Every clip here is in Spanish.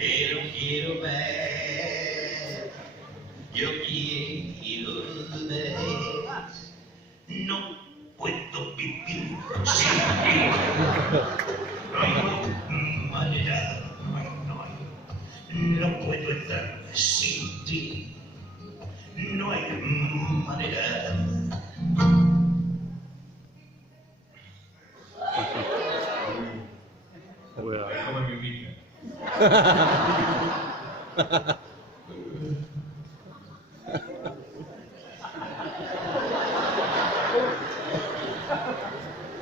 lo quiero ver, yo quiero ver, no puedo vivir sin ti, no hay manera, no puedo estar sin ti, no hay manera. Es como mi vida.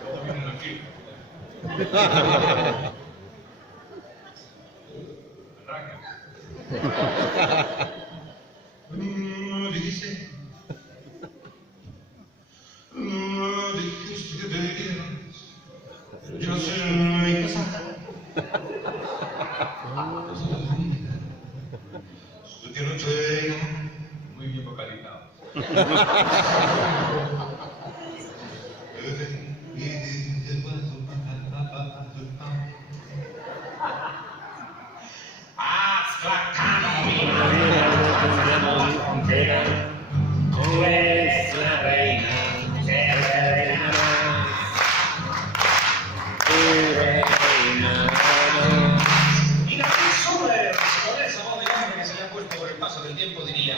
Todo viene aquí. Dice, dijiste que te irías, yo sé mi casa. Que no te... Muy bien vocalizado. Haz la frontera, tú eres la reina, y la sobre con esa voz de hombre que se le ha puesto por el paso del tiempo diría.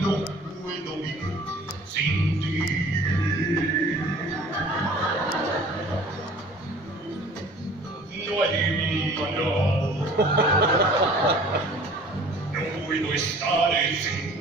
No puedo vivir sin ti. No hay manera. No puedo estar sin